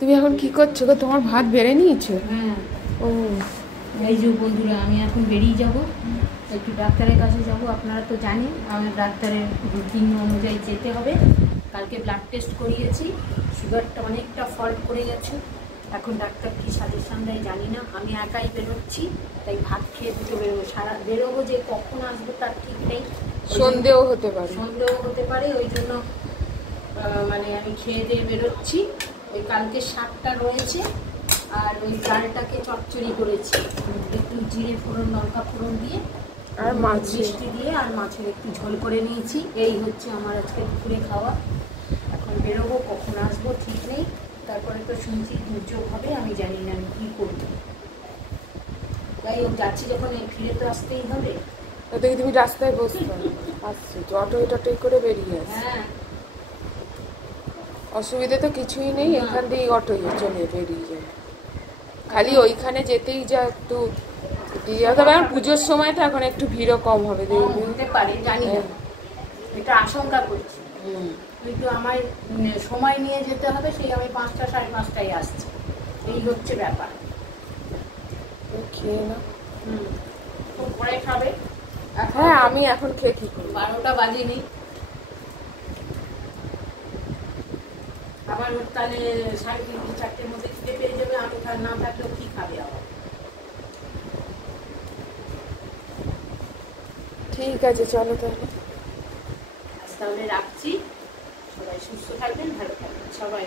তুমি এখন কি করছো গো? তোমার ভাত বেড়ে নিয়েছো? হ্যাঁ। ও এই যে বন্ধুরা, আমি এখন বেরিয়ে যাব, একটু ডাক্তারের কাছে যাব। আপনারা তো জানেন আমার ডাক্তারের রুটিন অনুযায়ী যেতে হবে। কালকে ব্লাড টেস্ট করিয়েছি, সুগারটা অনেকটা ফল্ট করে গেছে। এখন ডাক্তার কী সাজেশন দেয় জানি না। আমি একাই বেরোচ্ছি, তাই ভাত খেয়ে দুটো বেরোবো যে কখন আসবো তার ঠিক নেই। সন্দেহ হতে পারে। ওই জন্য মানে আমি খেয়ে দিয়ে বেরোচ্ছি। ওই কালকে শাকটা রয়েছে, আর ওই ডালটাকে চচ্চড়ি করেছি, একটু জিরে ফোড়ন লঙ্কা ফোড়ন দিয়ে আর মাছ মিষ্টি দিয়ে, আর মাছের একটু ঝোল করে নিয়েছি। এই হচ্ছে আমার আজকে দুপুরে খাওয়া। এখন বেরোবো, কখন আসবো ঠিক নেই। তারপরে তো শুনছি দুর্যোগ হবে, আমি জানি না আমি কী করবো। যাই হোক, যাচ্ছি যখন ফিরে তো আসতেই হবে। দেখি তুমি রাস্তায় বসতে আসছি, অটোই টটোই করে বেরিয়ে আসছি। হ্যাঁ, অসুবিধা তো কিছুই নেই, এখান দিয়ে অটোই চলে বেরিয়ে যায়। খালি ওইখানে যেতেই যা একটু দিয়ে তবে এখন পুজোর সময় তো এখন একটু ভিড়ও কম হবে, দেখবে। হতে পারে, জানি না, এটা আশঙ্কা করছি। কিন্তু আমার সময় নিয়ে যেতে হবে, সেই আমি 5টা সাড়ে 5টায় আসছি। এই হচ্ছে ব্যাপার। খেয়ে না। তো পরে খাবে? হ্যাঁ, আমি এখন খেয়ে কি করবো? 12টা বাজেনি। আবার তাহলে 3:30 4টের মধ্যে খেতে পেয়ে যাবে। আমি না থাকলেও কি খাবে আবার? ঠিক আছে, চলো তাহলে। তাহলে রাখছি। সবাই সুস্থ থাকবেন, ভালো থাকবেন সবাই।